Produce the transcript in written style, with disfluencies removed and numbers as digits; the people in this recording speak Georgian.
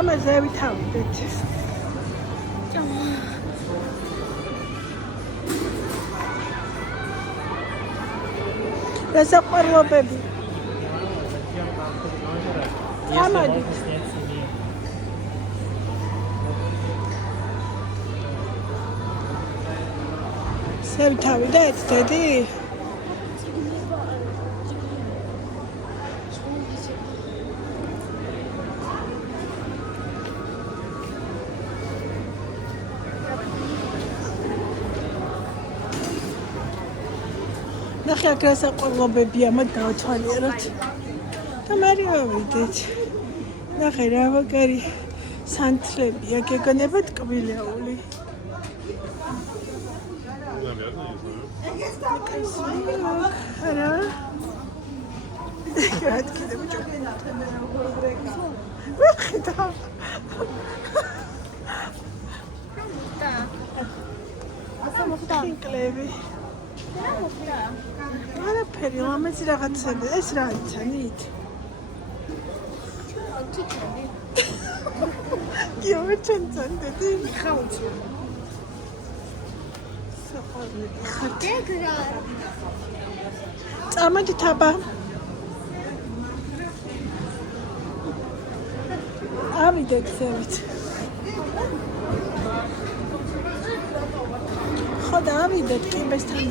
ამაზე ვითავდეთ. გასაყვარლობები. ამადი. სევთავდეთ, დედი? ნახე აქ გასაყვარლობებია, მათ დავთვალიეროთ. და მერე ვიდეთ. ნახე რა მაგარი სანთლებია, გეგონება ტკბილეული. არა. რა კიდე ბიჭო. ვხედა. ასა მოხდა. კლები. რა მოხდა? არაფერი, ამაზე რაღაცები, ეს რა იცანით? ჩიქანი. გიო ჩენცან დედი ხაუჩი. დეგრა. წამოდი თაბა. ავიდეთ ზევით. ხო და ავიდეთ კიბესთან.